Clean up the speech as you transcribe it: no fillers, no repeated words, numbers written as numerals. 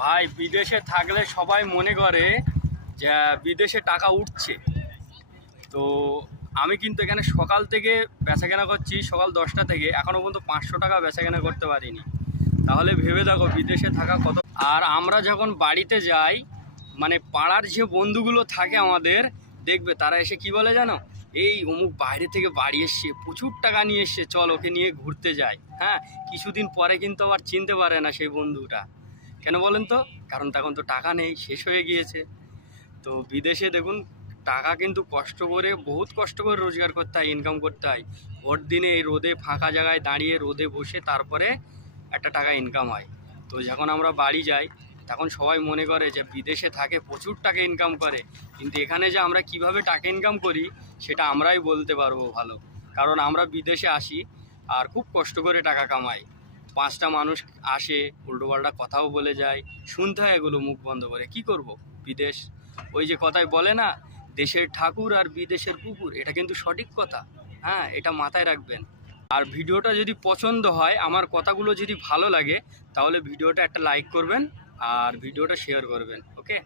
ভাই বিদেশে থাকলে সবাই মনে করে যে বিদেশে টাকা উঠছে। তো আমি কিন্তু এখানে সকাল থেকে বেচাকেনা করছি, সকাল 10টা থেকে এখনও পর্যন্ত 500 টাকা বেচাকেনা করতে পারিনি। তাহলে ভেবে দেখো বিদেশে থাকা কত। আর আমরা যখন বাড়িতে যাই, মানে পাড়ার যে বন্ধুগুলো থাকে আমাদের, দেখবে তারা এসে কি বলে জানো, এই অমুক বাইরে থেকে বাড়ি এসছে, প্রচুর টাকা নিয়ে এসছে, চল ওকে নিয়ে ঘুরতে যাই। হ্যাঁ, কিছুদিন পরে কিন্তু আবার চিনতে পারে না সেই বন্ধুটা। কেন বলেন তো? কারণ তখন তো টাকা নেই, শেষ হয়ে গিয়েছে। তো বিদেশে দেখুন, টাকা কিন্তু কষ্ট করে, বহুত কষ্ট করে রোজগার করতে হয়, ইনকাম করতে হয়। ভোট দিনে এই রোদে ফাঁকা জায়গায় দাঁড়িয়ে রোদে বসে তারপরে একটা টাকা ইনকাম হয়। তো যখন আমরা বাড়ি যাই তখন সবাই মনে করে যে বিদেশে থাকে প্রচুর টাকা ইনকাম করে, কিন্তু এখানে যে আমরা কিভাবে টাকা ইনকাম করি সেটা আমরাই বলতে পারবো ভালো। কারণ আমরা বিদেশে আসি আর খুব কষ্ট করে টাকা কামাই। 5টা মানুষ আসে, উল্টোপাল্টা কথাও বলে যায়, শুনতে হয় এগুলো মুখ বন্ধ করে। কি করব? বিদেশ, ওই যে কথায় বলে না, দেশের ঠাকুর আর বিদেশের কুকুর, এটা কিন্তু সঠিক কথা। হ্যাঁ, এটা মাথায় রাখবেন। আর ভিডিওটা যদি পছন্দ হয়, আমার কথাগুলো যদি ভালো লাগে, তাহলে ভিডিওটা একটা লাইক করবেন আর ভিডিওটা শেয়ার করবেন। ওকে।